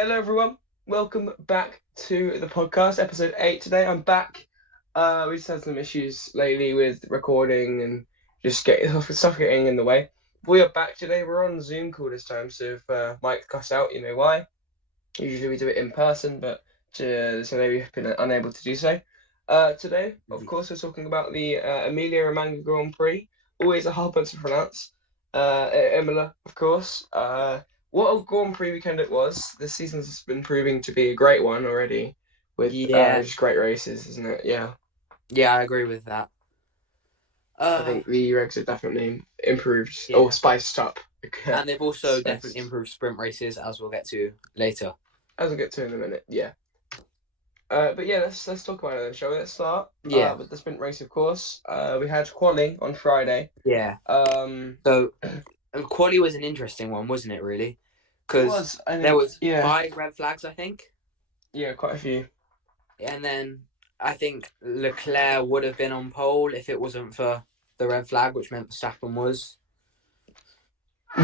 Hello, everyone. Welcome back to the podcast, episode 8 today. I'm back. We just had some issues lately with recording and just getting stuff getting in the way. We are back today. We're on Zoom call this time, so if Mike cuts out, you know why. Usually we do it in person, but today we've been unable to do so. Today, of course, we're talking about the Emilia Romagna Grand Prix. Always a hard one to pronounce. Imola, of course. What a Grand Prix weekend it was. This season's been proving to be a great one already, with Yeah, just great races, isn't it? Yeah. yeah, I agree with that. I think the regs have definitely improved or Yeah, spiced up. and they've also definitely Spiced, improved sprint races, as we'll get to later. as we'll get to in a minute. Yeah. But yeah, let's talk about it then, shall we? Let's start Yeah, with the sprint race, of course. We had quali on Friday. yeah. Um, So, quali was an interesting one, wasn't it? Really, it because was, I there think, was yeah, 5 red flags, I think, quite a few. and then I think Leclerc would have been on pole if it wasn't for the red flag, which meant Verstappen was.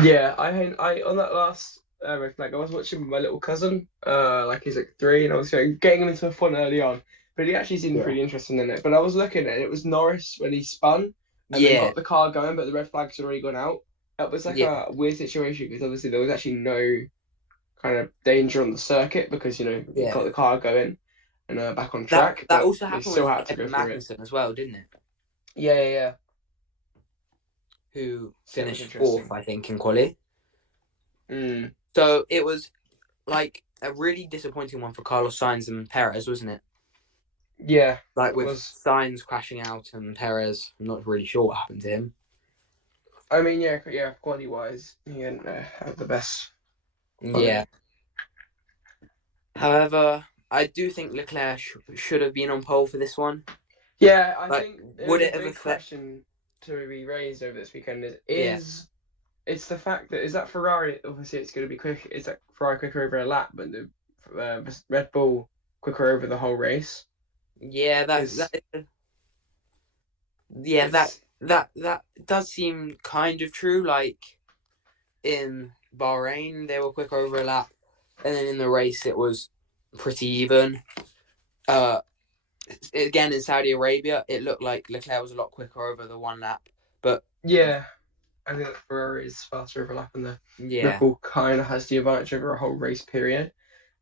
Yeah, I on that last red flag, I was watching with my little cousin. Like he's like 3, and I was getting him into a fun early on. But he actually seemed Yeah, pretty interesting in it. But I was looking at it, it was Norris when he spun and then yeah, got the car going, but the red flags had already gone out. That was like yeah. a weird situation because obviously there was actually no kind of danger on the circuit because he got Yeah. the car going and back on That track, that but also they happened still with had to go Kevin through it. Magnussen as well, didn't it? Yeah, yeah, yeah. Who So that was finished fourth, interesting. I think, in quali. Mm. So it was like a really disappointing one for Carlos Sainz and Perez, wasn't it? Yeah, Like it with was. Sainz crashing out and Perez, I'm not really sure what happened to him. I mean, yeah, quality wise, he didn't have the best Yeah. quality. However, I do think Leclerc should have been on pole for this one. Yeah, I Like, think there would is a it have big affected? question to be raised over this weekend Yeah. it's the fact that is that Ferrari, obviously it's going to be quick, is that Ferrari quicker over a lap, but the Red Bull quicker over the whole race? Yeah, Because yeah, it's that does seem kind of true. Like in Bahrain, they were quick over a lap, and then in the race, it was pretty even. Uh, Again in Saudi Arabia, it looked like Leclerc was a lot quicker over the one lap, but yeah, I think that Ferrari is faster over a lap and the Red yeah, Bull kind of has the advantage over a whole race period.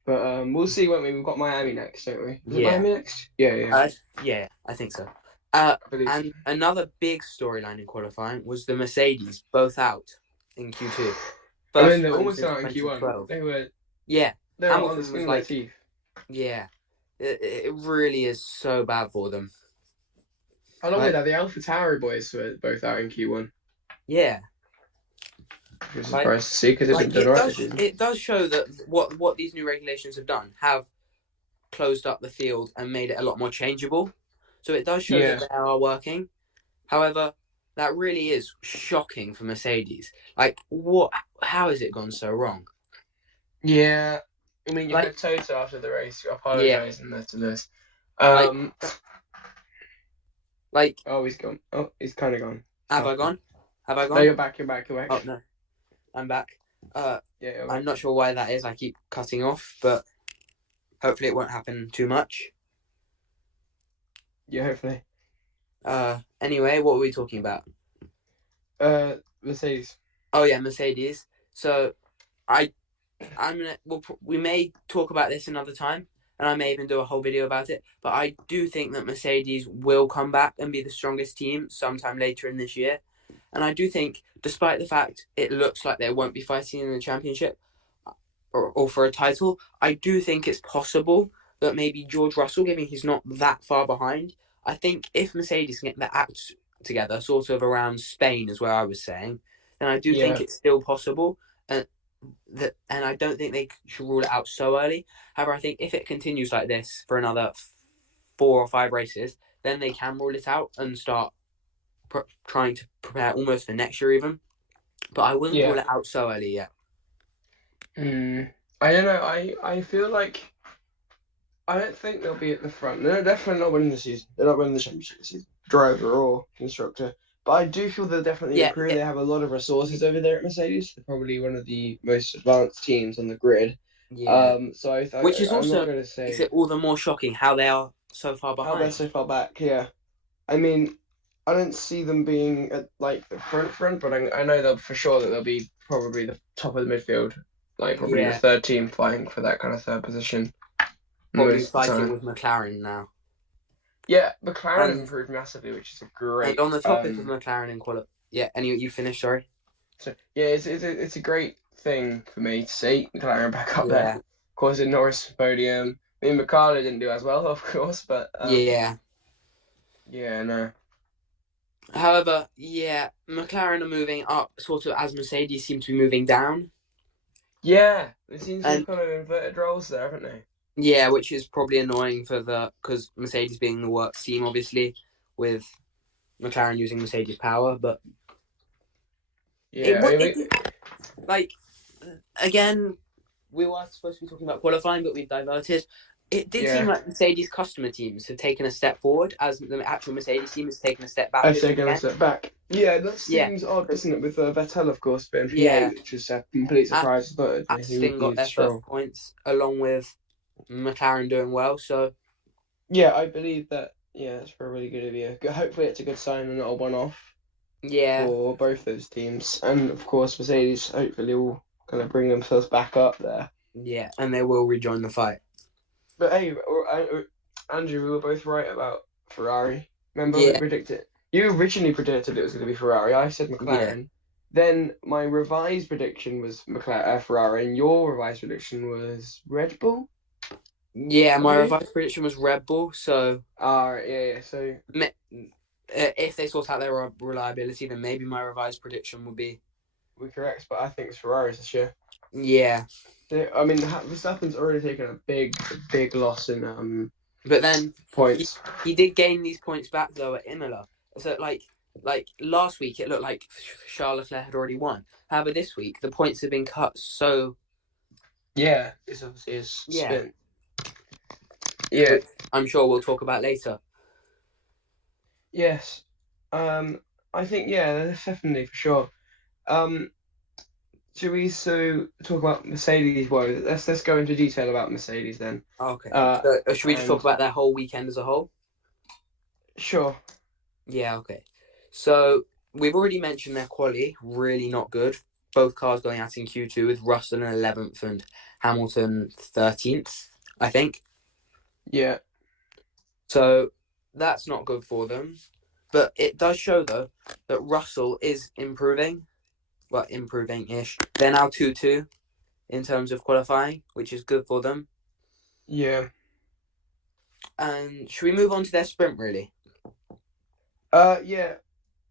But we'll see, won't we? We've got Miami next, don't we? Is it yeah, Miami next? Yeah, yeah, yeah, I think so. I believe so. And another big storyline in qualifying was the Mercedes both out in Q2, I mean, first they're time almost since out in Q1. 2012. Yeah, They were on the Hamilton skin was of their like, teeth. yeah, it really is so bad for them. Along with Like, that, the Alpha Tauri boys were both out in Q1, yeah, which was like, surprised to see because they've been doing alright this season. it does show that what these new regulations have done have closed up the field and made it a lot more changeable. So it does show that Yeah, they are working. However, that really is shocking for Mercedes. Like, what? How has it gone so wrong? yeah. I mean, you Like, had Toto after the race yeah, apologising to this. like, Um, like. oh, he's gone. Oh, he's kind of gone. Have I Oh, gone? Have I no, gone? you're back. You're back. You're back. Oh no, I'm back. Uh, Yeah, you're I'm back. not sure why that is. I keep cutting off, but hopefully it won't happen too much. Yeah, hopefully. Anyway, what were we talking about? Mercedes. Oh yeah, Mercedes. So I I'm gonna we may talk about this another time, and I may even do a whole video about it. But I do think that Mercedes will come back and be the strongest team sometime later in this year. And I do think, despite the fact it looks like they won't be fighting in the championship or for a title, I do think it's possible that maybe George Russell, given he's not that far behind, I think if Mercedes can get their act together, sort of around Spain, is where I was saying, then I do think Yeah, it's still possible. And and I don't think they should rule it out so early. However, I think if it continues like this for another 4 or 5 races, then they can rule it out and start trying to prepare almost for next year even. But I wouldn't rule yeah. it out so early yet. I don't know. I feel like I don't think they'll be at the front. They're definitely not winning the season. They're not winning the championship this season, driver or constructor. But I do feel they'll definitely Yeah, improve. They have a lot of resources over there at Mercedes. They're probably one of the most advanced teams on the grid. Yeah. So Which is I'm not also going to makes say it all the more shocking how they are so far how they're behind. so far back. Yeah, I mean, I don't see them being at like the front, but I know they'll for sure that they'll be probably the top of the midfield, like probably the Yeah. third team fighting for that kind of third position Probably most of the fighting time. with McLaren now. Yeah, McLaren have And improved massively, which is a and great. on the topic of McLaren in quali, yeah, and you finished, sorry. So yeah, it's a great thing for me to see McLaren back up there. Yeah. Of course, in Norris podium. I mean, Ricardo didn't do as well, of course, but Yeah. yeah, no, However, yeah, McLaren are moving up sort of as Mercedes seem to be moving down. yeah, there seems to be And kind of inverted roles there, haven't they? yeah, which is probably annoying for because Mercedes being the works team, obviously, with McLaren using Mercedes power, but it Yeah, would I mean, like again, we were supposed to be talking about qualifying, but we've diverted. It did seem yeah, like Mercedes customer teams have taken a step forward, as the actual Mercedes team has taken a step back I've this taken a weekend. step back. Yeah, that Yeah, seems odd, because doesn't it? With Vettel, of course, being P8, yeah, which is a complete surprise. I thought he would Aston got be their first Stroll. points along with McLaren doing well. So Yeah, I believe that. Yeah, it's for a really good idea. Hopefully, it's a good sign and not a one-off yeah, for both those teams. And of course, Mercedes hopefully will kind of bring themselves back up there. yeah, and they will rejoin the fight. But hey, Andrew, we were both right about Ferrari. Remember, we Yeah, predicted. You originally predicted it was going to be Ferrari. I said yeah, McLaren. Then my revised prediction was Ferrari, and your revised prediction was Red Bull, yeah. I My believe. revised prediction was Red Bull. So Yeah. So if they sort out their reliability, then maybe my revised prediction would be we're correct, but I think it's Ferraris this year. yeah. I mean, Verstappen's already taken a big loss in But then points. he did gain these points back though at Imola. So like last week it looked like Charles Leclerc had already won. However, this week the points have been cut. So Yeah, it's obviously his yeah, spin. Yeah. which I'm sure we'll talk about later. Yes. I think yeah, definitely for sure. Um, should we talk about Mercedes? Well, let's go into detail about Mercedes then. Okay. Uh, So should we just talk and about their whole weekend as a whole? sure. Yeah. Okay. So we've already mentioned their quali really not good. Both cars going out in Q2 with Russell in 11th and Hamilton 13th, I think. Yeah. So that's not good for them. But it does show, though, that Russell is improving. Well, improving-ish. They're now 2-2 in terms of qualifying, which is good for them. Yeah. And should we move on to their sprint, really? Yeah.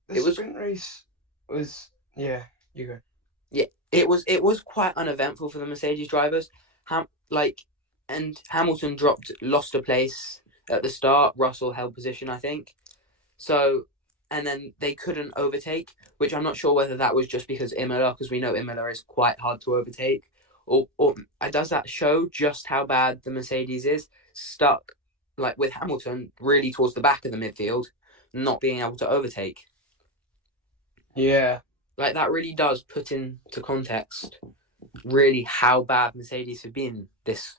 The It was, sprint race was yeah. You go. yeah, it was quite uneventful for the Mercedes drivers. And Hamilton lost a place at the start. Russell held position, I think. So, and then they couldn't overtake, which I'm not sure whether that was just because Imola, because we know Imola is quite hard to overtake, or does that show just how bad the Mercedes is, stuck like with Hamilton really towards the back of the midfield, not being able to overtake. Yeah. Like that really does put into context really how bad Mercedes have been this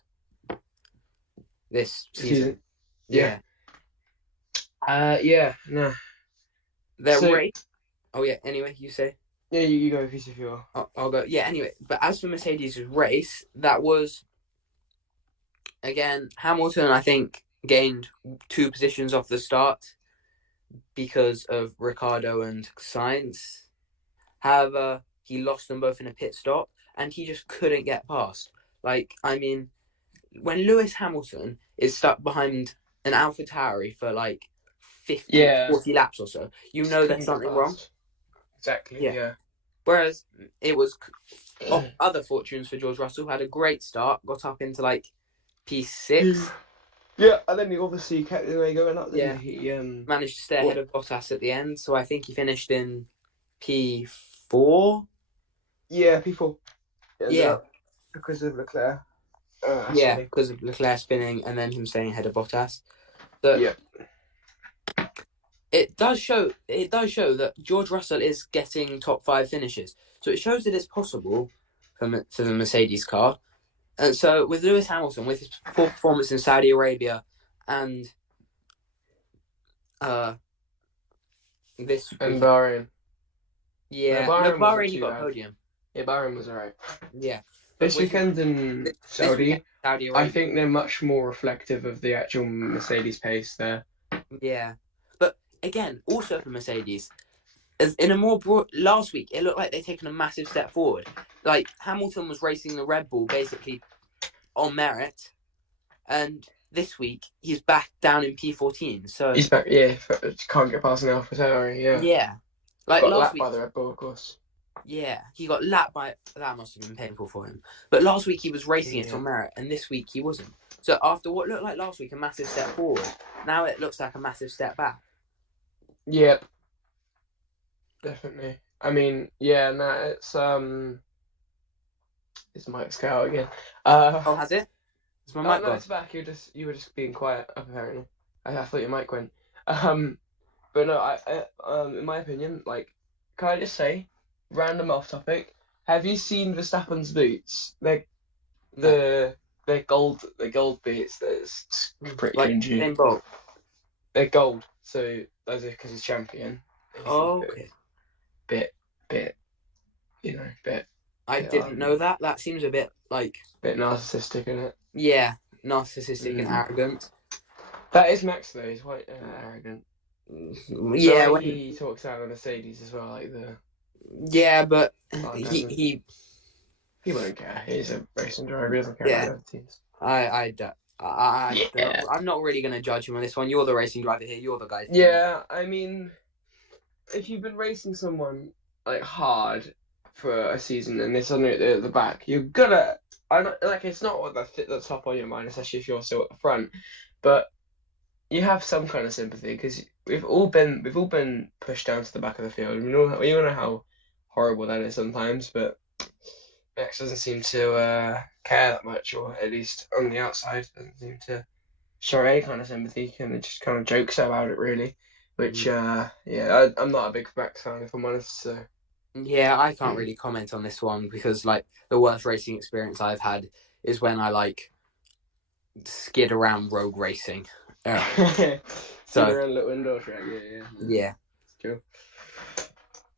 season. Yeah. Yeah, Yeah. No. their So rate. Oh yeah. Anyway, you say. yeah, you go if you feel. I'll go. Yeah. Anyway, but as for Mercedes' race, that was again Hamilton. I think gained 2 positions off the start because of Ricardo and Sainz. However, he lost them both in a pit stop, and he just couldn't get past. Like, I mean, when Lewis Hamilton is stuck behind an AlphaTauri for like 50, Yeah. 40 laps or so, you Just know couldn't there's get something wrong. past. Exactly. Yeah. Yeah. Whereas it was other fortunes for George Russell, who had a great start, got up into like P6. Yeah, and then he obviously kept the way going up. Then Yeah. he Managed to stay ahead of Bottas at the end, so I think he finished in P4. Yeah, people. Yeah. Because of Leclerc. Yeah, because of Leclerc spinning and then him staying ahead of Bottas. So yeah. it does show that George Russell is getting top 5 finishes. So it shows that it's possible for the Mercedes car. So with Lewis Hamilton, with his poor performance in Saudi Arabia, and this And week, Bahrain. yeah, no, Bahrain wasn't Bahrain he too got a bad. podium. Yeah, Bahrain was alright. Yeah, but This with weekend in this weekend Saudi, Saudi I Arabia, think they're much more reflective of the actual Mercedes pace there. yeah, but again, also for Mercedes, as in a more broad, last week it looked like they'd taken a massive step forward. Like Hamilton was racing the Red Bull basically on merit, and this week he's back down in P14. So He's back, yeah, can't get past an AlphaTauri, yeah. yeah, like Got last lapped week, by the Red Bull, of course. yeah, he got lapped by that. Must have been painful for him. But last week he was racing it Yeah. on merit, and this week he wasn't. So after what looked like last week a massive step forward, now it looks like a massive step back. Yep. Definitely. I mean, yeah, no, it's Mike's cow again. Oh, has it? Is my Oh mic no, gone? it's back. You were just being quiet, apparently. I thought your mic went. Um, but no, in my opinion, like, can I just say, random off topic. Have you seen Verstappen's boots? No. They're gold boots. That's pretty Like cringy. same bolt. They're gold, so those are because he's champion. They seem Oh, okay. bit, you know, I didn't know that. That seems a bit like bit narcissistic, isn't it? yeah, narcissistic and arrogant. That is Max though. He's quite arrogant. Yeah, the way when he talks out of Mercedes as well, like the yeah, but sarcasm. He won't care. He's a racing driver. He doesn't care yeah. about other teams. I'm not really gonna judge him on this one. You're the racing driver here. You're the guy. Yeah, I mean, if you've been racing someone like hard for a season and they're suddenly at the back, you're gonna. I don't like. It's not what the top on your mind, especially if you're still at the front. But you have some kind of sympathy because we've all been pushed down to the back of the field. We all know how horrible that is sometimes, but Max doesn't seem to care that much, or at least on the outside, doesn't seem to show any kind of sympathy, and it just kind of jokes about it, really. Which, yeah, I'm not a big Max fan, if I'm honest. So Yeah, I can't really comment on this one because like the worst racing experience I've had is when I like skid around road racing. so around a little indoor track, Yeah. It's cool.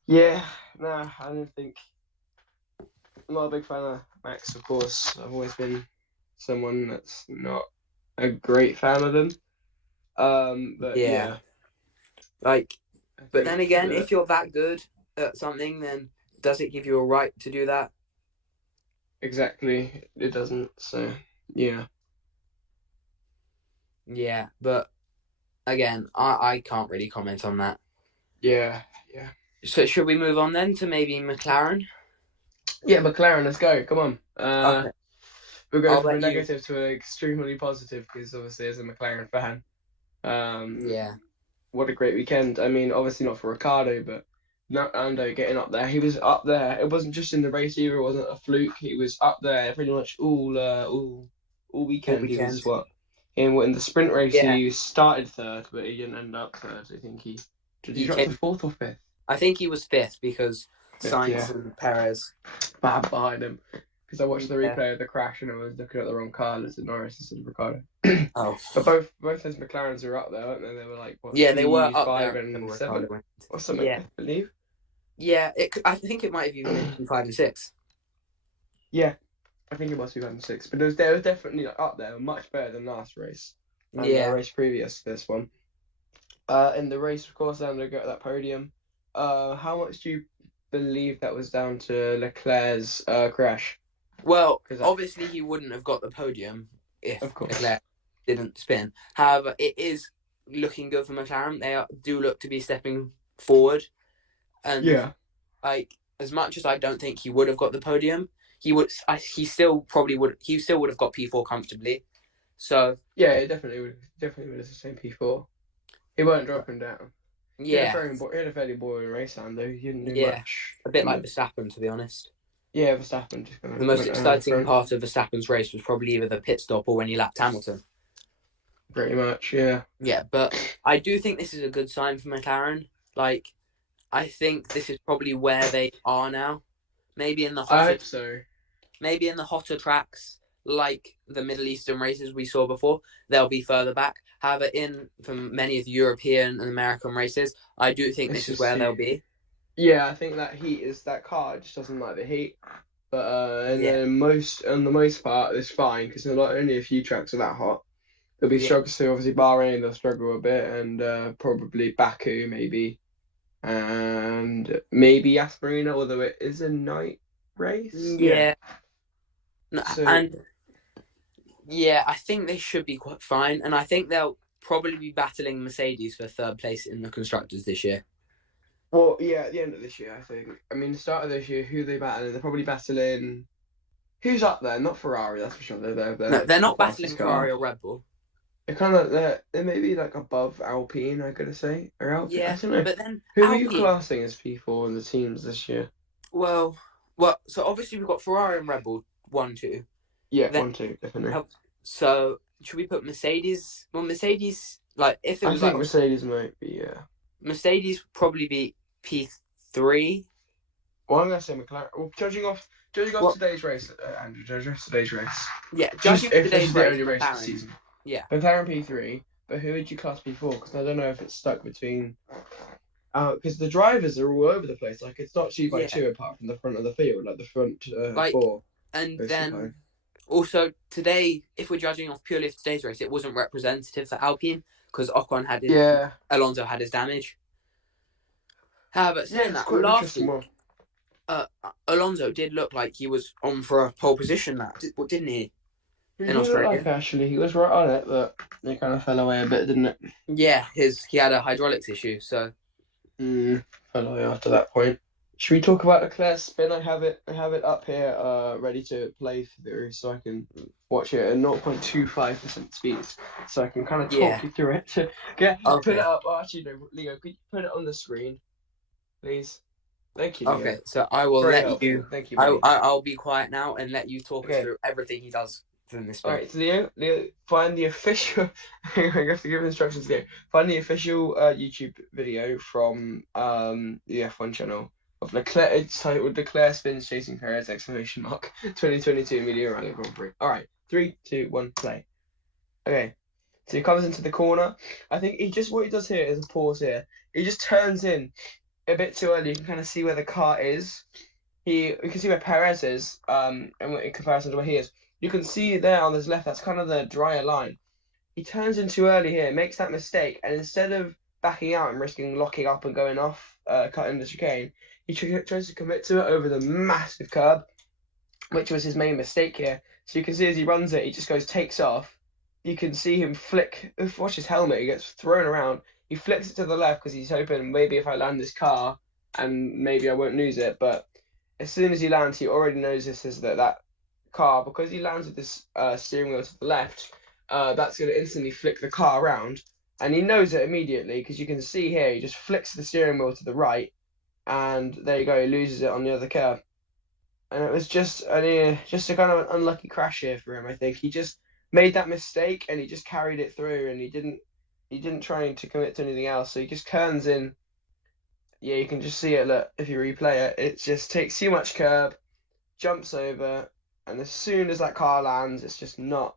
Yeah, no, I don't think. I'm not a big fan of Max, of course. I've always been someone that's not a great fan of him. But yeah. Like, but think then again, that- if you're that good at something, then does it give you a right to do that? Exactly, it doesn't. So yeah. Yeah, but again, I can't really comment on that. Yeah. So should we move on then to maybe McLaren? Yeah, McLaren, let's go. Come on. Okay. We'll go I'll from a let you- negative to an extremely positive because obviously as a McLaren fan. Yeah. What a great weekend. I mean, obviously not for Ricardo, but Lando getting up there. He was up there. It wasn't just in the race either. It wasn't a fluke. He was up there pretty much all weekend. He was what? In the sprint race, Yeah. he started third, but he didn't end up third. I think did he drop to fourth or fifth? I think he was fifth because Fifth, Sainz yeah. and Perez. Bad behind him. Because I watched the Yeah. replay of the crash and I was looking at the wrong car. It's Norris instead of Ricardo. Oh. But both those McLarens were up there, weren't they? They were like what? Yeah, they were up 5 there. and Ricardo 7 went. or something. Yeah. I believe. Yeah, I think it might have even been P5 and 6. Yeah, I think it was 2006, but they were definitely up there, much better than last race. And Yeah. the race previous to this one. In the race, of course, Lando got that podium. How much do you believe that was down to Leclerc's crash? Well, obviously he wouldn't have got the podium if Leclerc didn't spin. However, it is looking good for McLaren. They do look to be stepping forward. And like as much as I don't think he would have got the podium, he still would have got P4 comfortably. So yeah, it definitely would have the same P4. He weren't dropping down. Yeah, he had a fairly boring race, Lando. He didn't do much. A bit like Verstappen, to be honest. Yeah, Verstappen just the most exciting part of Verstappen's race was probably either the pit stop or when he lapped Hamilton. Pretty much, yeah. Yeah, but I do think this is a good sign for McLaren. Like, I think this is probably where they are now. Maybe in the hotter, I hope so. Maybe in the hotter tracks, like the Middle Eastern races we saw before, they'll be further back. However, from many of the European and American races, I do think It's this is just where too. they'll be. Yeah, I think that car just doesn't like the heat. But and Yeah, then on the most part, it's fine because not only a few tracks are that hot. There'll be yeah, struggles. So obviously Bahrain, they'll struggle a bit, and probably Baku maybe, and maybe Yas Marina, although it is a night race. Yeah. yeah. So And yeah, I think they should be quite fine, and I think they'll probably be battling Mercedes for third place in the constructors this year. well, yeah, at the end of this year, I think. I mean, the start of this year, who they battling? They're probably battling. Who's up there? Not Ferrari, that's for sure. They're No, they're the not fastest battling Ferrari car. or Red Bull. They're kind of they're maybe like above Alpine, I gotta say, or Alpine. I Yeah, don't know. but then Who are you Alpine. classing as P4 in the teams this year? Well. So obviously we've got Ferrari and Red Bull 1, 2. Yeah, Then 1, 2, definitely. so should we put Mercedes? Well, Mercedes, like if it I was think like Mercedes might be. Yeah. Mercedes would probably be P3. Well, I'm gonna say McLaren. Well, judging off Well, today's race, Andrew, judging off today's race. yeah, Just judging if this today's is the race, only race of the McLaren. season. Yeah. McLaren P3, but who would you class P4? Because I don't know if it's stuck between. Because the drivers are all over the place. Like it's not 2x2 apart from the front of the field, like the front Like, four. and Basically. then also today, if we're judging off purely of today's race, it wasn't representative for Alpine because Ocon had Alonso had his damage. But saying it's that, quite an last interesting week, one. Alonso did look like he was on for a pole position. Didn't he? He In did look Australia. like actually he was right on it, but it kind of fell away a bit, didn't it? Yeah, he had a hydraulics issue, so. Fell away after that point. Should we talk about Leclerc's spin? I have it up here, ready to play through, so I can watch it at 0.25% speed, so I can kind of talk you through it. Put it up. Oh, actually, no, Leo, could you put it on the screen, please? Thank you, Leo. Okay, so I will Very let helpful. you. Thank you, buddy. I'll be quiet now and let you talk us through everything he does from this bit. All right, so Leo, find the official. I have to give instructions. Leo, find the official YouTube video from the F1 channel of Leclerc. It's titled "Leclerc spins chasing Perez!" 2022 Emilia Romagna Grand Prix. All right, 3, 2, 1, play. Okay, so he comes into the corner. I think what he does here is a pause here. He just turns in a bit too early. You can kind of see where the car is. You can see where Perez is, and in comparison to where he is. You can see there on his left, that's kind of the drier line. He turns in too early here, makes that mistake, and instead of backing out and risking locking up and going off, cutting the chicane, he tries to commit to it over the massive curb, which was his main mistake here. So you can see as he runs it, he just takes off. You can see him flick, watch his helmet, he gets thrown around. He flicks it to the left because he's hoping maybe if I land this car, and maybe I won't lose it, but as soon as he lands, he already knows this is that car, because he lands with this steering wheel to the left, that's going to instantly flick the car around, and he knows it immediately because you can see here he just flicks the steering wheel to the right, and there you go, he loses it on the other curb. And it was just a kind of an unlucky crash here for him. I think he just made that mistake and he just carried it through, and he didn't try to commit to anything else, so he just turns in. Yeah, you can just see it. Look, if you replay it, it just takes too much curb, jumps over, and as soon as that car lands, it's not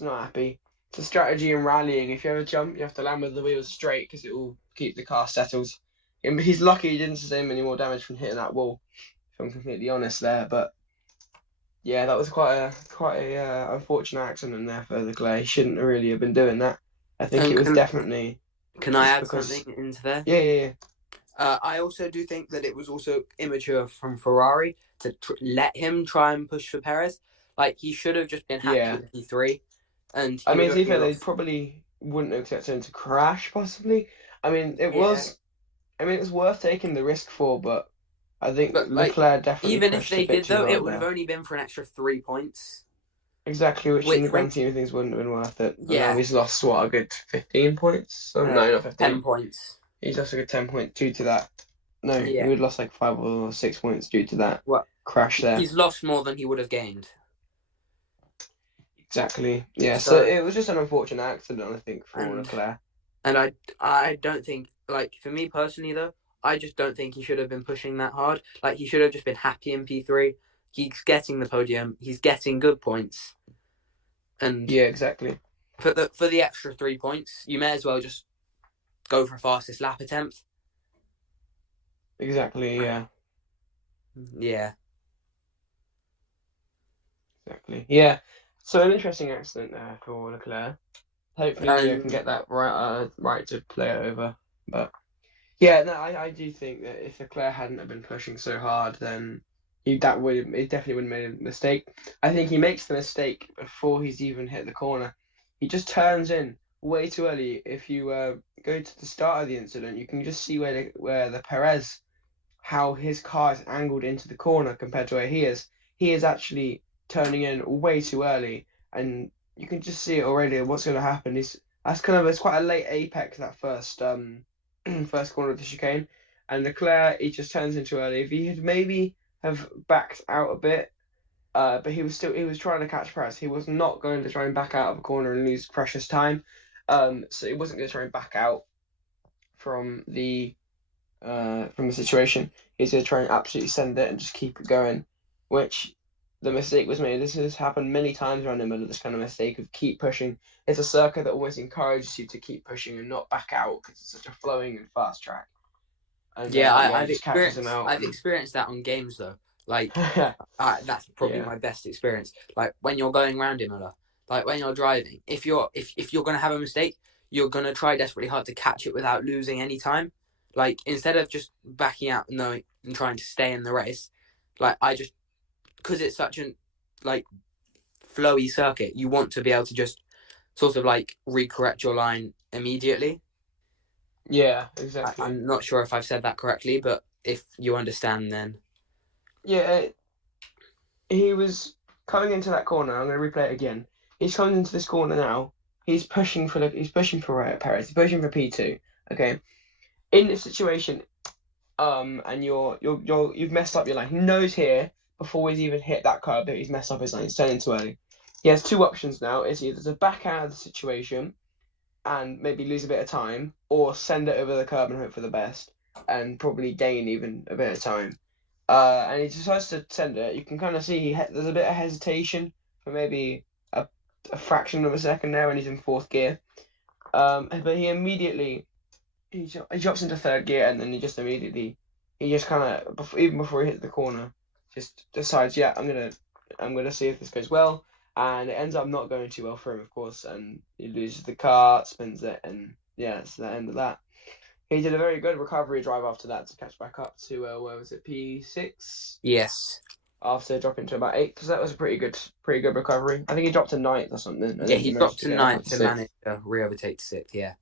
happy. It's a strategy in rallying. If you ever jump, you have to land with the wheels straight because it will keep the car settled. And he's lucky he didn't sustain any more damage from hitting that wall, if I'm completely honest there. But yeah, that was quite a unfortunate accident there for Leclerc. He shouldn't really have been doing that. I think it was definitely. Can I add something into there? Yeah. I also do think that it was also immature from Ferrari to let him try and push for Perez. Like, he should have just been happy with P3. And I mean, to be fair, they probably wouldn't accept him to crash, possibly. I mean, it was worth taking the risk for, but I think Leclerc definitely even if they did, though, it would have there. only been for an extra 3 points. Exactly, which in the grand scheme of things wouldn't have been worth it. Yeah. And now he's lost, a good 15 points? No, not 15. 10 points. He's lost a good 10 points due to that. No, Yeah. he would have lost like 5 or 6 points due to that crash there. He's lost more than he would have gained. Exactly. Yeah, so it was just an unfortunate accident, I think, for Leclerc. And I don't think, like, for me personally, though, I just don't think he should have been pushing that hard. Like, he should have just been happy in P3, He's getting the podium. He's getting good points. And Yeah, exactly. for the extra 3 points, you may as well just go for a fastest lap attempt. Exactly. Yeah. Yeah. Exactly. Yeah. So an interesting accident there for Leclerc. Hopefully Leo can get that right to play it over. But yeah, no, I do think that if Leclerc hadn't have been pushing so hard, then he definitely would have made a mistake. I think he makes the mistake before he's even hit the corner. He just turns in way too early. If you go to the start of the incident, you can just see where the Perez, how his car is angled into the corner compared to where he is. He is actually turning in way too early, and you can just see it already. What's going to happen is it's quite a late apex, that first first corner of the chicane, and Leclerc, he just turns in too early. If he had maybe have backed out a bit, but he was trying to catch Perez. He was not going to try and back out of a corner and lose precious time. So he wasn't going to try and back out from the situation. He's going to try and absolutely send it and just keep it going, which the mistake was made. This has happened many times around Imola, this kind of mistake of keep pushing. It's a circuit that always encourages you to keep pushing and not back out because it's such a flowing and fast track. And Yeah, it just catches him out. I've experienced that on games though. Like that's probably Yeah. my best experience. Like when you're going around Imola, like when you're driving, if you're gonna have a mistake, you're gonna try desperately hard to catch it without losing any time. Like instead of just backing out and trying to stay in the race, like I just, because it's such an like flowy circuit, you want to be able to just sort of like recorrect your line immediately. Yeah, exactly. I'm not sure if I've said that correctly, but if you understand, then Yeah, he was coming into that corner. I'm going to replay it again. He's coming into this corner now. He's pushing for Perez. He's pushing for P2. Okay. In this situation, and you've messed up your line. He knows here before he's even hit that curb that he's messed up his line. He's turning too early. He has two options now. It's either to back out of the situation and maybe lose a bit of time, or send it over the curb and hope for the best, and probably gain even a bit of time. And he decides to send it. You can kind of see there's a bit of hesitation for maybe a fraction of a second there when he's in fourth gear. But he immediately he drops into third gear, and then he just kind of even before he hits the corner, just decides, yeah, I'm gonna see if this goes well, and it ends up not going too well for him, of course, and he loses the car, spins it, and yeah, it's the end of that. He did a very good recovery drive after that to catch back up to where was it, P6? yes, After dropping to about 8th, so that was a pretty good recovery. I think he dropped to 9th or something, and yeah, then he managed dropped to to get back up 9th to and 6th. managed to re-overtake to 6th. Yeah,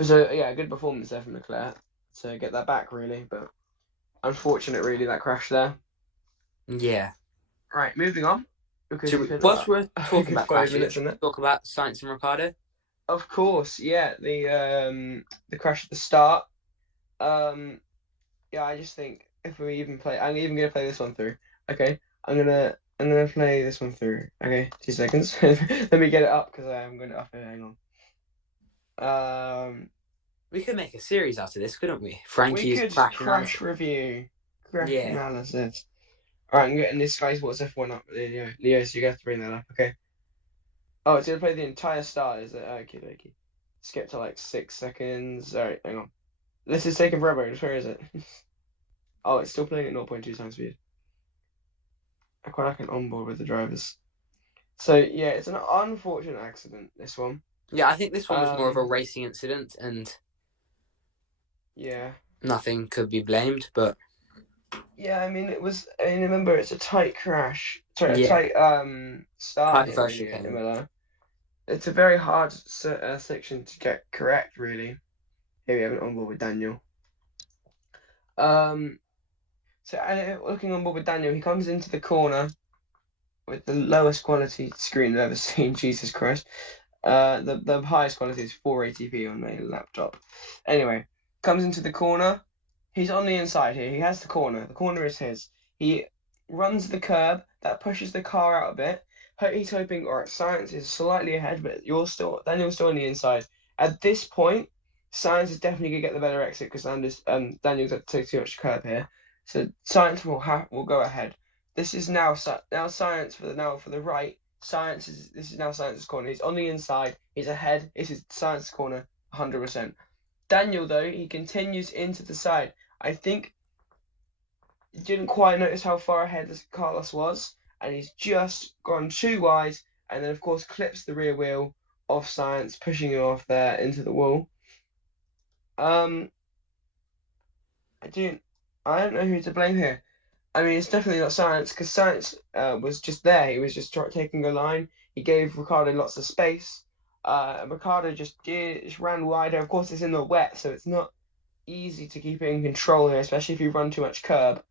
So yeah, a good performance there from Leclerc to get that back, really, but unfortunate, really, that crash there. yeah. Right, moving on, because So we spent whilst about we're a talking good about 5 minutes crashes, on it. talk about Sainz and Ricciardo. Of course, yeah, the crash at the start. Yeah, I just think if we even play, I'm even gonna play this one through. Okay, I'm gonna play this one through. Okay, 2 seconds. Let me get it up because I'm going to up it. Hang on. We could make a series out of this, couldn't we? We Frankie's could crash analysis. crash review, crash Yeah. analysis. All right, I'm getting this guy's what's F1 up. Leo, so you have to bring that up. Okay. Oh, it's gonna play the entire start, is it? Okay, okay. Skip to like 6 seconds. All right, hang on. This is taking forever. Where is it? Oh, it's still playing at 0.2 times speed. I quite like an onboard with the drivers. So yeah, it's an unfortunate accident, this one. Yeah, I think this one was more of a racing incident, and Yeah. nothing could be blamed. But Yeah, I mean it was. I mean, remember, it's a tight crash. Sorry, a yeah, tight start tight here, first really, at chicane. Imola. It's a very hard section to get correct, really. Here we have an onboard with Daniel. So looking on board with Daniel, he comes into the corner with the lowest quality screen I've ever seen. Jesus Christ. The highest quality is 480p on my laptop. Anyway, comes into the corner. He's on the inside here. He has the corner. The corner is his. He runs the curb. That pushes the car out a bit. He's hoping, all right, Sainz is slightly ahead, but Daniel's still on the inside. At this point, Sainz is definitely gonna get the better exit because Daniel's got to take too much curb here. So Sainz will go ahead. this is now science for the right. This is now Science's corner. He's on the inside. He's ahead. This is Science's corner, 100%. Daniel, though, he continues into the side. I think he didn't quite notice how far ahead Carlos was, and he's just gone too wide, and then of course clips the rear wheel of Science, pushing him off there into the wall. I don't know who to blame here. I mean, it's definitely not Science, because Science was just there. He was just taking a line. He gave Ricardo lots of space. And Ricardo just ran wider. Of course, it's in the wet, so it's not easy to keep it in control here, especially if you run too much curb.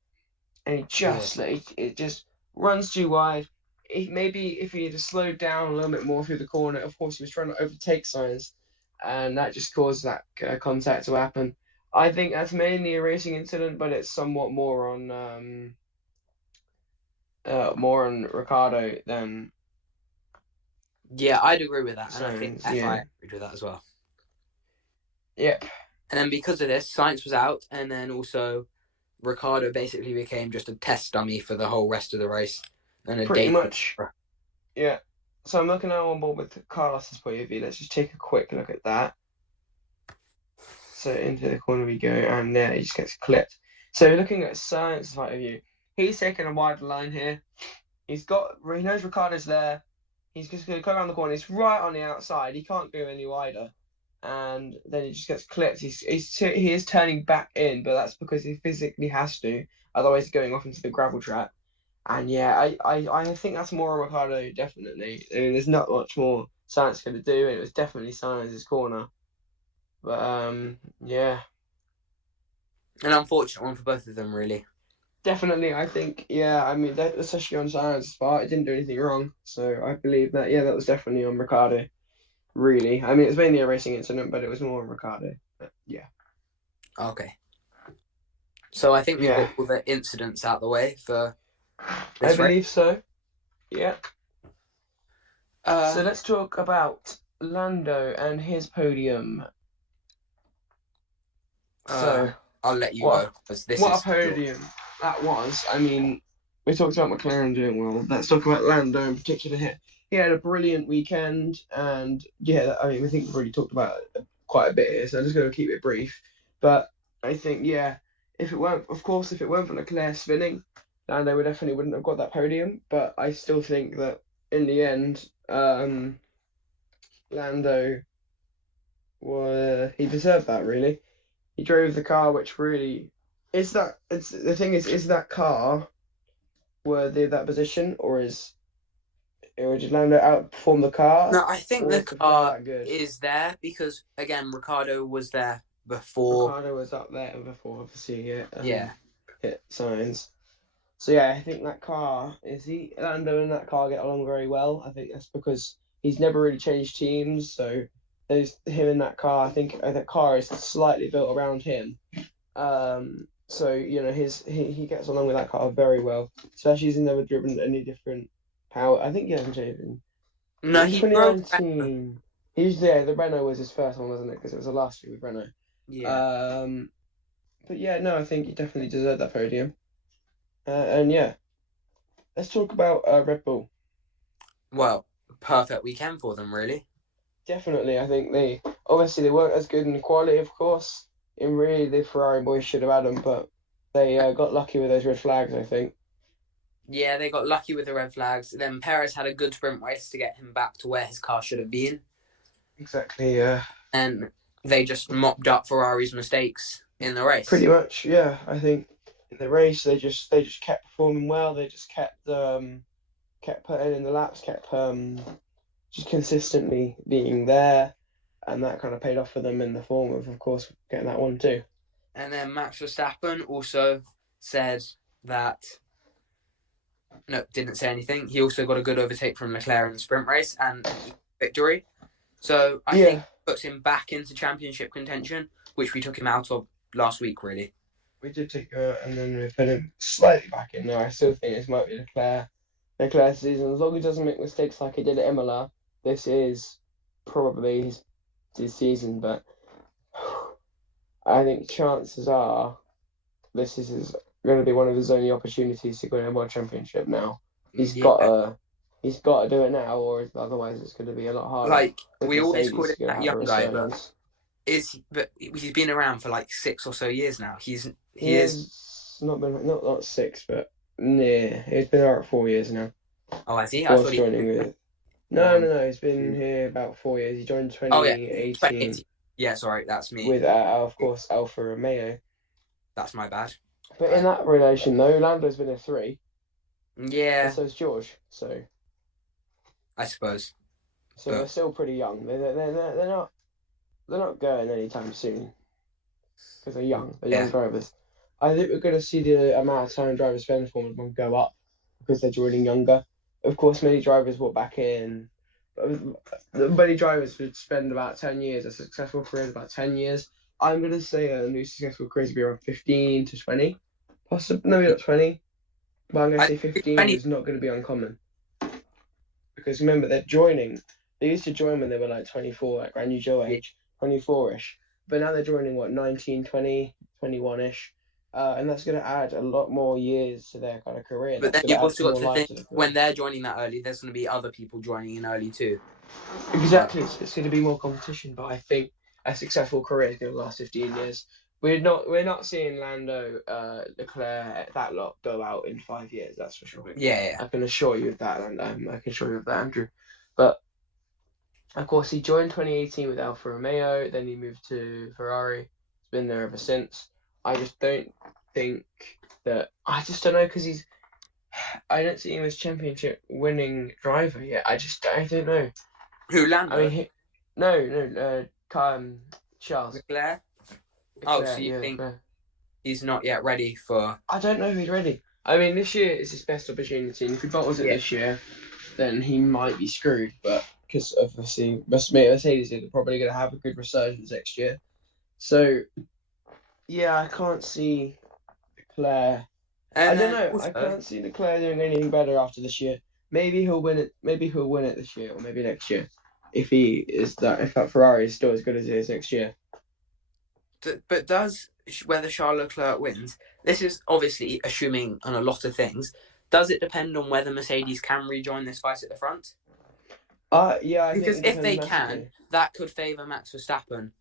And he just it just runs too wide. Maybe if he had slowed down a little bit more through the corner, of course he was trying to overtake Science, and that just caused that contact to happen. I think that's mainly a racing incident, but it's somewhat more on Ricardo than. Yeah, I'd agree with that, and I think Science, FIA agreed with that as well. Yep. And then because of this, Science was out, and then also Ricardo basically became just a test dummy for the whole rest of the race. And Pretty much. Yeah. So I'm looking now on board with Carlos's point of view. Let's just take a quick look at that. So into the corner we go, and there he just gets clipped. So looking at Science's point of view, he's taking a wide line here. He knows Ricardo's there. He's just going to come around the corner. He's right on the outside. He can't go any wider. And then he just gets clipped. He is turning back in, but that's because he physically has to. Otherwise, he's going off into the gravel trap. And yeah, I think that's more on Ricardo, definitely. I mean, there's not much more Science going to do, and it was definitely Science's corner. But yeah. An unfortunate one for both of them, really. Definitely, I think, yeah, I mean, especially on Science's part, it didn't do anything wrong. So I believe that, yeah, that was definitely on Ricardo, really. I mean, it was mainly a racing incident, but it was more on Ricardo. But, yeah. Okay. So I think we've got all the incidents out the way for this I believe so. Yeah. race. So let's talk about Lando and his podium. So I'll let you go. What a podium that was. I mean, we talked about McLaren doing well. Let's talk about Lando in particular here. He had a brilliant weekend, and yeah, I mean, we think we've already talked about it quite a bit here, so I'm just going to keep it brief. But I think, yeah, if it weren't for Leclerc spinning, Lando wouldn't have got that podium. But I still think that in the end, Lando he deserved that, really. He drove the car, which really is that. It's the thing is that car worthy of that position, or did Lando outperform the car? No, I think the car is there because again, Ricardo was there before. Ricardo was up there before, obviously. Yeah. Hit Signs. So yeah, I think that car Lando and that car get along very well. I think that's because he's never really changed teams, so there's him in that car. I think that car is slightly built around him. So you know he gets along with that car very well, especially he's never driven any different power. I think he hasn't driven. No, he drove. 2019. The Renault was his first one, wasn't it? Because it was the last year with Renault. Yeah. But yeah, no, I think he definitely deserved that podium. And yeah, let's talk about Red Bull. Well, perfect weekend for them, really. Definitely, I think they weren't as good in the quality, of course. And really, the Ferrari boys should have had them, but they got lucky with those red flags, I think. Yeah, they got lucky with the red flags. Then Perez had a good sprint race to get him back to where his car should have been. Exactly, yeah. And they just mopped up Ferrari's mistakes in the race. Pretty much, yeah. I think in the race they just kept performing well. They just kept putting in the laps, kept just consistently being there, and that kind of paid off for them in the form of course, getting that one too. And then Max Verstappen also said that. No, didn't say anything. He also got a good overtake from Leclerc in the sprint race and victory. So I think it puts him back into championship contention, which we took him out of last week, really. We did take and then we put him slightly back in there. I still think this might be Leclerc's season. As long as he doesn't make mistakes like he did at Imola, this is probably his season. But I think chances are this is his going to be one of his only opportunities to win a world championship now. He's Yeah. got to do it now, or otherwise it's going to be a lot harder. Like with we always called Mercedes it that have a young guy, but resurgence. but he's been around for like 6 or so years now. He is He's not 6, but near. He's been there 4 years now. Oh, has he? I Whilst thought joining with. No. He's been here about 4 years. He joined 2018. 2018. Yeah, sorry, that's me. With of course Alfa Romeo. That's my bad. But in that relation though, Lando's been here 3. Yeah. And so's George. So. I suppose. So they're still pretty young. They're not going anytime soon. Because they're young. They're young drivers. I think we're going to see the amount of time drivers spend for them go up because they're joining younger. Of course, many drivers will back in. Many drivers would spend about 10 years. A successful career is about 10 years. I'm going to say a new successful career to be around 15 to 20. Possibly, maybe not 20. But I'm going to say 15 is not going to be uncommon. Because remember, they're joining. They used to join when they were like 24, like around usual age, 24-ish. But now they're joining, 19, 20, 21-ish. And that's going to add a lot more years to their kind of career. But then you've also got to think, when they're joining that early, there's going to be other people joining in early too. Exactly. It's going to be more competition, but I think a successful career is going to last 15 years. We're not seeing Lando, Leclerc, that lot go out in 5 years. That's for sure. Yeah. I can assure you of that, and I can assure you of that, Andrew. But of course, he joined 2018 with Alfa Romeo. Then he moved to Ferrari. He's been there ever since. I just don't think that. I just don't know because I don't see him as championship winning driver yet. I don't know. Who, Lando? I mean, no. Charles Leclerc. So you think he's not yet ready for? I don't know if he's ready. I mean, this year is his best opportunity, and if he bottles it this year, then he might be screwed. But because obviously Mercedes are probably going to have a good resurgence next year, so yeah, I can't see Leclerc. I don't know. Also, I can't see Leclerc doing anything better after this year. Maybe he'll win it. Maybe he'll win it this year, or maybe next year, if that Ferrari is still as good as it is next year. But whether Charles Leclerc wins, this is obviously assuming on a lot of things. Does it depend on whether Mercedes can rejoin this fight at the front? Yeah, because if they can, that could favour Max Verstappen.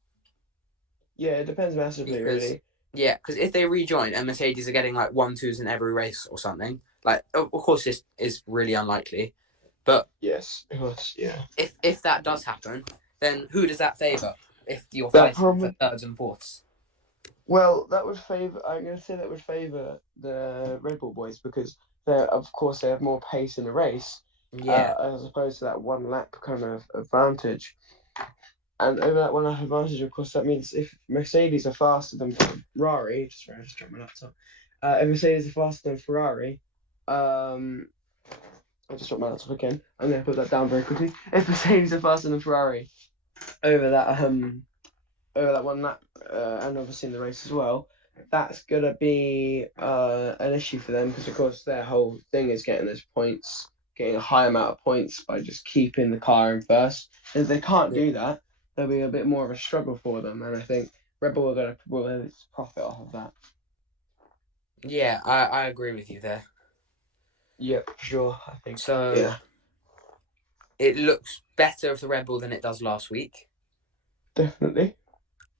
Yeah, it depends massively, really. Yeah, because if they rejoin and Mercedes are getting like 1-2s in every race or something, like of course this is really unlikely, but yes, of course, yeah. If that does happen, then who does that favour? If you're fighting for thirds and fourths. Well, that would favour. I'm going to say that would favour the Red Bull boys because of course they have more pace in the race. Yeah. As opposed to that 1 lap kind of advantage. And over that 1 lap advantage, of course, that means if Mercedes are faster than Ferrari, just dropped my laptop. If Mercedes are faster than Ferrari, I just dropped my laptop again. I'm going to put that down very quickly. If Mercedes are faster than Ferrari over that 1 lap, and obviously in the race as well, that's going to be an issue for them because, of course, their whole thing is getting those points, getting a high amount of points by just keeping the car in first. And if they can't do that, there'll be a bit more of a struggle for them. And I think Red Bull are going to profit off of that. Yeah, I agree with you there. Yeah, for sure. I think so. Yeah. It looks better of the Red Bull than it does last week. Definitely.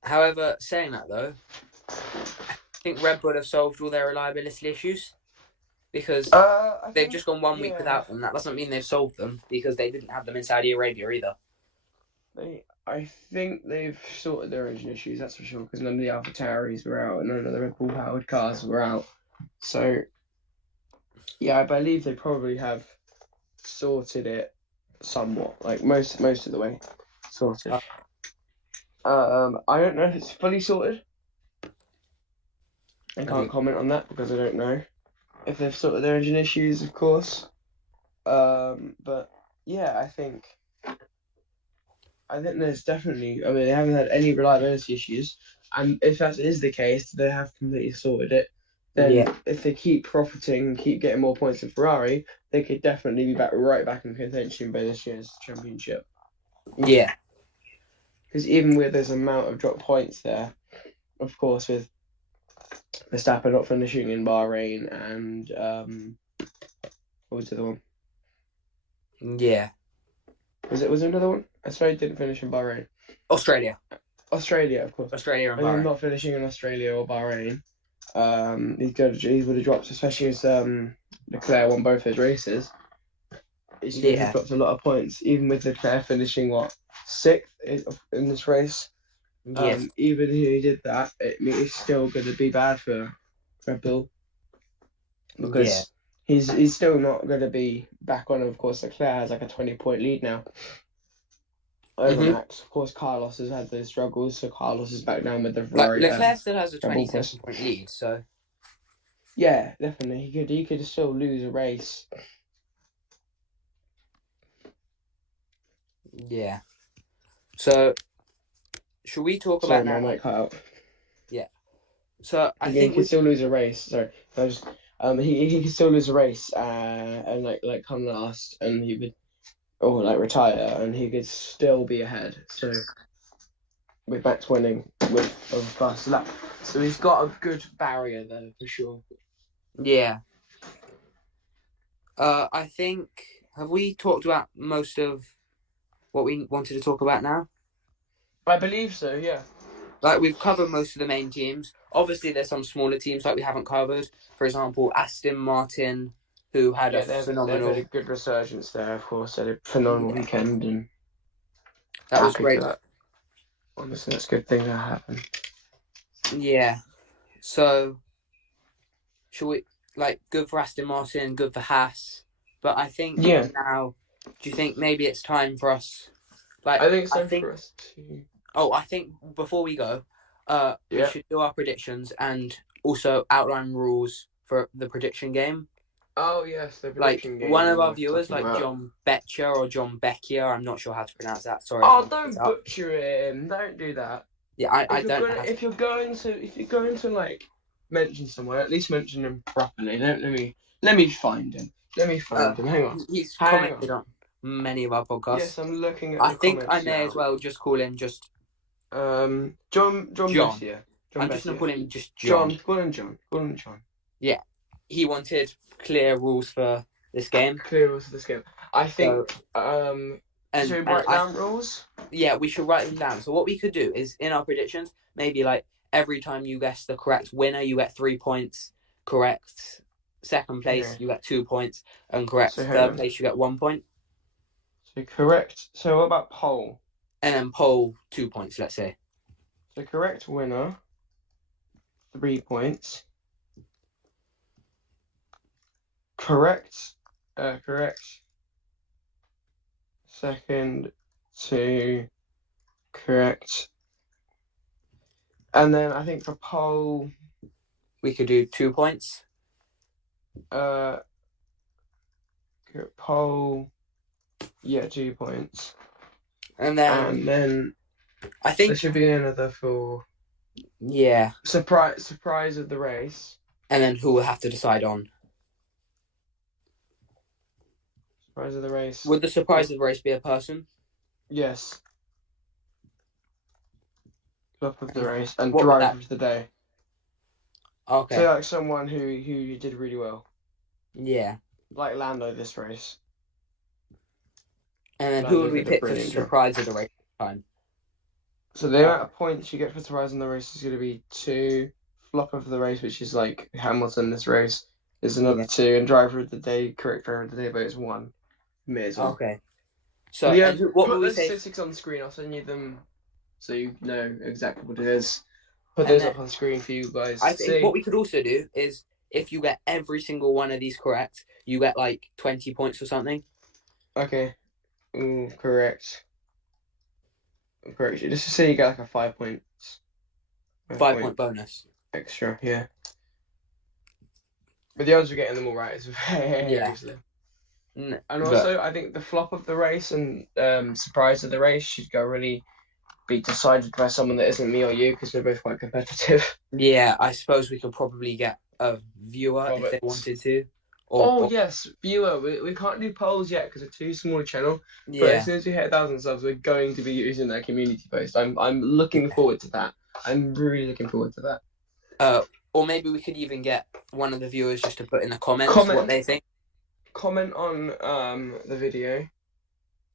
However, saying that though, I think Red Bull have solved all their reliability issues because they've just gone 1 week without them. That doesn't mean they've solved them because they didn't have them in Saudi Arabia either. I think they've sorted their engine issues, that's for sure, because none of the AlphaTauris were out and none of the Red Bull powered cars were out. So, yeah, I believe they probably have sorted it somewhat, like most of the way sorted. I don't know if it's fully sorted. I can't comment on that because I don't know if they've sorted their engine issues, of course. But yeah, I think there's definitely. I mean, they haven't had any reliability issues, and if that is the case, they have completely sorted it. Then, if they keep profiting, keep getting more points than Ferrari, they could definitely be right back in contention by this year's championship. Yeah. Because even with this amount of drop points there, of course, with Verstappen not finishing in Bahrain, and what was the other one? Yeah. Was it another one? I swear he didn't finish in Bahrain. Australia, of course. Australia and And him Bahrain. not finishing in Australia or Bahrain. He would have dropped, especially as Leclerc won both his races. He would have dropped a lot of points, even with Leclerc finishing sixth in this race. Yes. Even if he did that, it's still going to be bad for Red Bull because he's still not going to be back on. Of course, Leclerc has like a 20-point lead now over Max. Of course, Carlos has had those struggles, so Carlos is back down with the Ferrari. Leclerc still has a 27-point lead, so yeah, definitely he could still lose a race. Yeah. So, should we talk about now? My mic cut out. Yeah. So I think he could still lose a race. Sorry, he could still lose a race and like come last, and he would retire, and he could still be ahead. So with Max winning with a fast lap, so he's got a good barrier there for sure. Yeah. I think, have we talked about most of what we wanted to talk about now? I believe so, yeah. Like, we've covered most of the main teams. Obviously, there's some smaller teams like we haven't covered. For example, Aston Martin, who had a phenomenal... They've had a good resurgence there, of course. They had a phenomenal weekend, and that was great. That. Honestly, that's a good thing that happened. Yeah. So, should we... good for Aston Martin, good for Haas. But I think now, do you think maybe it's time for us? I think it's time for us to... Oh, I think before we go, we should do our predictions and also outline rules for the prediction game. Oh, yes, the prediction game. One of our viewers, John Betcher or John Beckier, I'm not sure how to pronounce that. Sorry. Oh, don't butcher him. Don't do that. Yeah, I don't. If you're going to mention someone, at least mention him properly. Let me find him. Hang on. He's commented on many of our podcasts. Yes, I'm looking at. I think I may as well just call him just. John. Bessier. I'm just gonna call him just John. Call him John. Yeah, he wanted clear rules for this game. I think. Should we write down rules? Yeah, we should write them down. So what we could do is in our predictions, maybe every time you guess the correct winner, you get 3 points. Correct second place, you get 2 points, and correct third place, you get 1 point. So correct. So what about pole? And then pole 2 points, let's say. So correct winner, 3 points. Correct second to correct. And then I think for pole we could do 2 points. Pole 2 points. And then I think there should be another for surprise of the race. And then who will have to decide on surprise of the race. Would the surprise of the race be a person? Yes. Flop of the race and driver of the day. Okay. So someone who did really well. Yeah. Like Lando this race. And then who would we pick for surprise of the race time? So the amount of points you get for surprise in the race is going to be 2. Flop of the race, which is like Hamilton this race, is another 2. And driver of the day, correct driver of the day, but it's 1. Okay. So what will we say? Statistics on the screen. I'll send you them so you know exactly what it is. Put those up on the screen for you guys. I think what we could also do is if you get every single one of these correct, you get 20 points or something. Okay. Ooh, correct. Just to say you get a 5 points. 5 point bonus. Extra, yeah. But the odds of getting them all right is very slim. And also, I think the flop of the race and surprise of the race should really be decided by someone that isn't me or you, because we're both quite competitive. Yeah, I suppose we could probably get a viewer if they wanted to. Yes, viewer. We can't do polls yet because it's too small a channel. Yeah. But as soon as we hit 1,000 subs, we're going to be using that community post. I'm looking forward to that. I'm really looking forward to that. Or maybe we could even get one of the viewers just to put in the comments what they think. Comment on the video.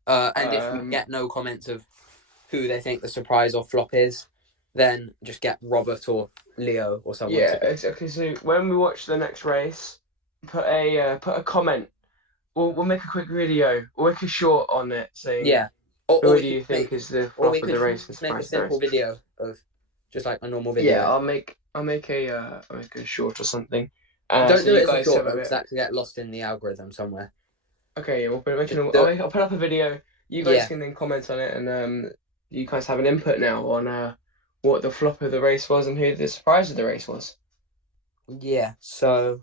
And if we get no comments of who they think the surprise or flop is, then just get Robert or Leo or someone. Yeah, exactly. So when we watch the next race, put a comment. We'll make a quick video. We'll make a short on it saying who do you think is the flop of the race and make a surprise simple the race. video of just like a normal video. Yeah, I'll make a short or something. Don't so do you it as a guys short have a because bit. that could get lost in the algorithm somewhere. Okay, yeah, I'll put up a video. You guys can then comment on it, and you guys have an input now on what the flop of the race was and who the surprise of the race was. Yeah. So.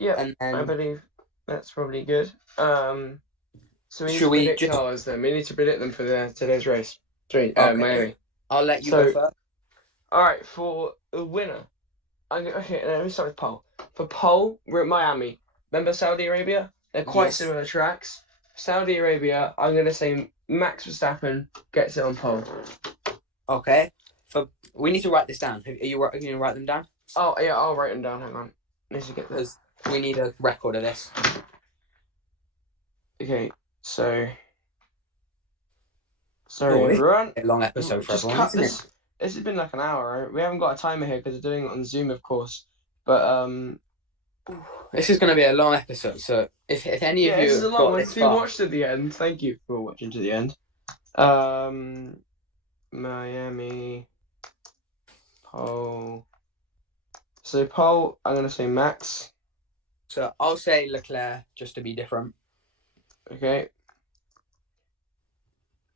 Yeah, And I believe that's probably good. So we need should to we predict just... ours then. We need to predict them for today's race. Okay. Miami. I'll let you go first. All right, for the winner. Okay, let me start with pole. For pole, we're at Miami. Remember Saudi Arabia? They're quite similar tracks. Saudi Arabia, I'm going to say Max Verstappen gets it on pole. Okay. We need to write this down. Are you going to write them down? Oh, yeah, I'll write them down. Hang on. Need to get this. We need a record of this. Okay, so... Sorry, everyone. A long episode for everyone, isn't it? This has been like an hour, right? We haven't got a timer here because we're doing it on Zoom, of course. But this is going to be a long episode. So if any of you this is a long one. If you far, watched to the end, thank you for watching to the end. Miami pole. So pole, I'm gonna say Max. So I'll say Leclerc just to be different. Okay.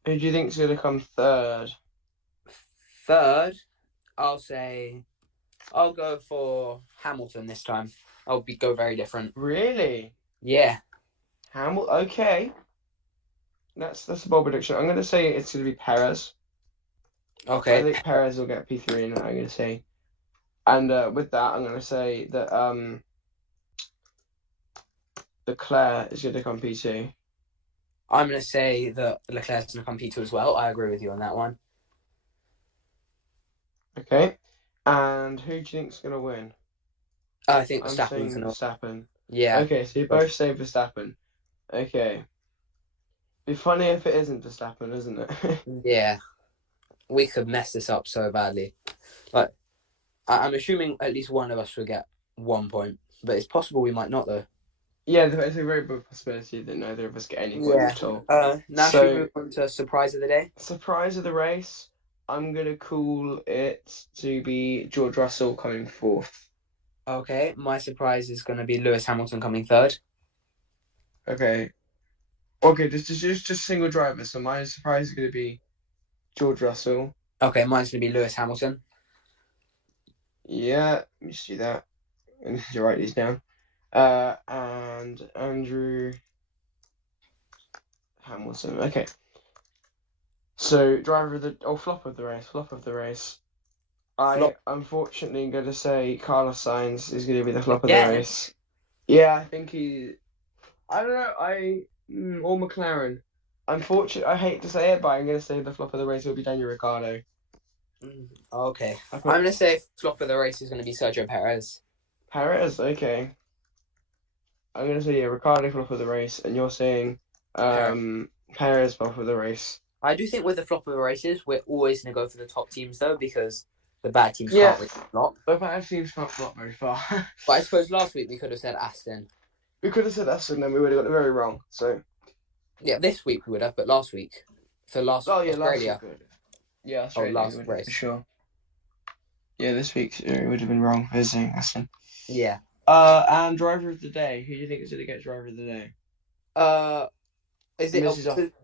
Who do you think's gonna come third? Third, I'll go for Hamilton this time. I'll go very different. Really? Yeah. Hamilton. Okay. That's a bold prediction. I'm gonna say it's gonna be Perez. Okay. I think Perez will get P3, and I'm gonna say, and with that, I'm gonna say that Leclerc is gonna come P2. I'm gonna say that Leclerc's gonna come P2 as well. I agree with you on that one. Okay. And who do you think's gonna win? I think Verstappen's gonna. Verstappen. Yeah. Okay, so you both say Verstappen. Okay. Be funny if it isn't Verstappen, isn't it? Yeah. We could mess this up so badly. Like, I'm assuming at least one of us will get 1 point, but it's possible we might not though. Yeah, it's a very big possibility that neither of us get any points at all. Now should we move on to surprise of the day? Surprise of the race, I'm gonna call it to be George Russell coming fourth. Okay, my surprise is gonna be Lewis Hamilton coming third. Okay, just single driver. So my surprise is gonna be George Russell. Okay, mine's gonna be Lewis Hamilton. Yeah, let me see that. I need to write these down. And Andrew Hamilton. Okay. So driver of the flop of the race. I unfortunately am gonna say Carlos Sainz is gonna be the flop of the race. Yeah, I think I don't know. Or McLaren. Unfortunately, I hate to say it, but I'm gonna say the flop of the race will be Daniel Ricciardo. Okay. I'm gonna say flop of the race is gonna be Sergio Perez. Perez, okay. I'm gonna say Ricciardo flop of the race, and you're saying Perez flop of the race. I do think with the flop of the races, we're always gonna go for the top teams though, because the bad teams can't really flop. The bad teams can't flop very far. But I suppose last week we could have said Aston. We could have said Aston, then we would have got it very wrong. So. Yeah, this week we would have, but last week. So Australia. Last week. Yeah, Australia. Last race. For sure. Yeah, this week it would have been wrong for saying Aston. Yeah. And driver of the day. Who do you think is going to get driver of the day? Is it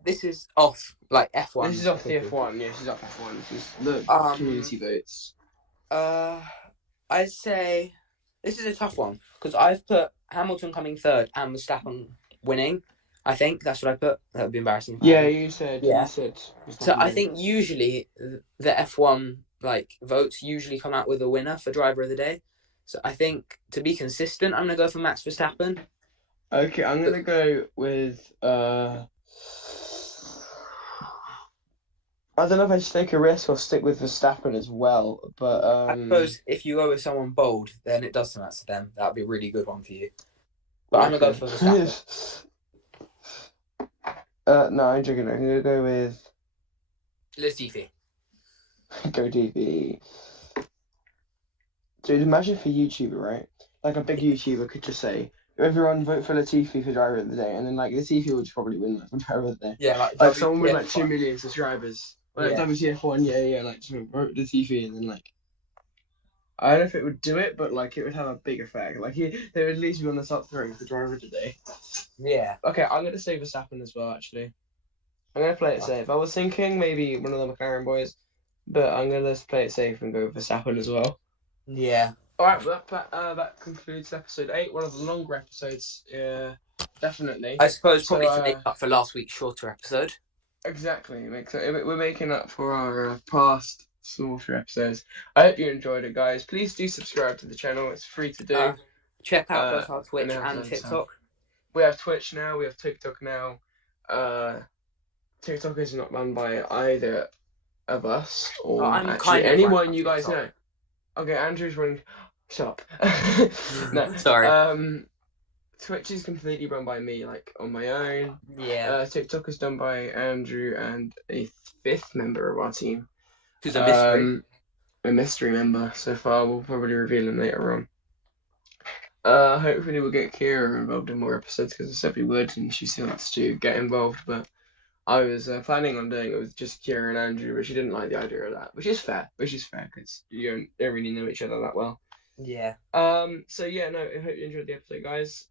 this is off like F1? This is off the F1. Yeah, this is off F1. This is the community votes. I'd say this is a tough one because I've put Hamilton coming third and Verstappen winning. I think that's what I put. That would be embarrassing. Yeah, you said. Yeah. You said. So I think usually the F1 votes usually come out with a winner for driver of the day. So I think to be consistent, I'm gonna go for Max Verstappen. Okay, I'm gonna go with I don't know if I should take a risk or stick with Verstappen as well, but I suppose if you go with someone bold, then it does something to them. That would be a really good one for you. But I'm gonna go okay. for Verstappen. No, I'm joking. I'm gonna go with Latifi. go DB. Dude, imagine for YouTuber, right? Like a big YouTuber could just say, everyone vote for Latifi for driver of the day, and then like Latifi would probably win like, for driver of the day. Yeah, like Like someone with WTF like 2 million subscribers. Like Yeah. WTF1, yeah, like just vote Latifi, and then like I don't know if it would do it, but like it would have a big effect. Like they would at least be on the top three for driver of the day. Yeah. Okay, I'm gonna say Verstappen as well. Actually, I'm gonna play it safe. I was thinking maybe one of the McLaren boys, but I'm gonna play it safe and go Verstappen as well. Yeah. All right, well, that concludes episode 8, one of the longer episodes, definitely. I suppose So, probably to make up for last week's shorter episode. exactly, we're making up for our past shorter episodes. I hope you enjoyed it, guys. Please do subscribe to the channel. It's free to do. Check out both our And Twitch it has and loads of TikTok. We have Twitch now. We have TikTok now. TikTok is not run by either of us or I'm actually kind of anyone running you guys TikTok. know. Okay, Andrew's running. Shut up. No. Sorry. Twitch is completely run by me, like on my own. Yeah. TikTok is done by Andrew and a 5th member of our team. Who's a mystery. A mystery member so far. We'll probably reveal him later on. Hopefully we'll get Kira involved in more episodes because I said we would, and she still wants to get involved. But I was planning on doing it with just Kira and Andrew, but she didn't like the idea of that, which is fair. Because you don't really know each other that well. Yeah. So yeah, no, I hope you enjoyed the episode, guys.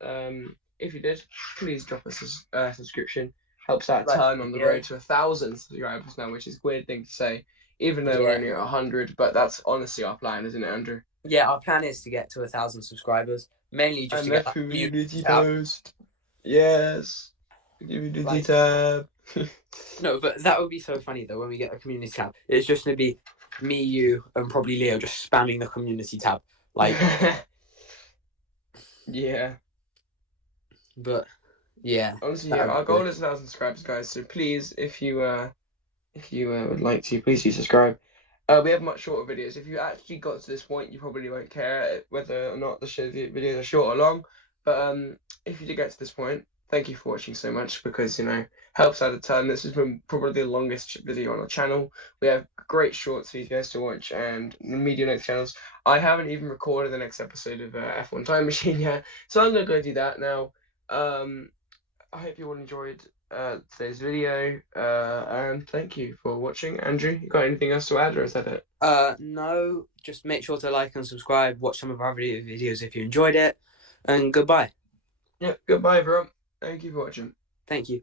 If you did, please drop us a subscription. Helps out a ton on the road to 1,000 subscribers now, which is a weird thing to say, even though we're only at 100. But that's honestly our plan, isn't it, Andrew? Yeah, our plan is to get to 1,000 subscribers, mainly just and to get the that community post. Yes, community tab. No, but that would be so funny though when we get a community tab. It's just gonna be me, you, and probably Leo just spamming the community tab. Like, yeah. But yeah. Honestly, yeah, our goal is 1,000 subscribers, guys. So please, if you would like to, please do subscribe. We have much shorter videos. If you actually got to this point, you probably won't care whether or not the videos are short or long. But if you did get to this point, thank you for watching so much because helps out a ton. This has been probably the longest video on our channel. We have great shorts for you guys to watch and media notes channels. I haven't even recorded the next episode of F1 Time Machine yet, so I'm gonna go do that now. I hope you all enjoyed today's video, and thank you for watching. Andrew, you got anything else to add, or is that it? No, just make sure to like and subscribe, watch some of our videos if you enjoyed it, and goodbye. Yeah, goodbye everyone. Thank you for watching. Thank you.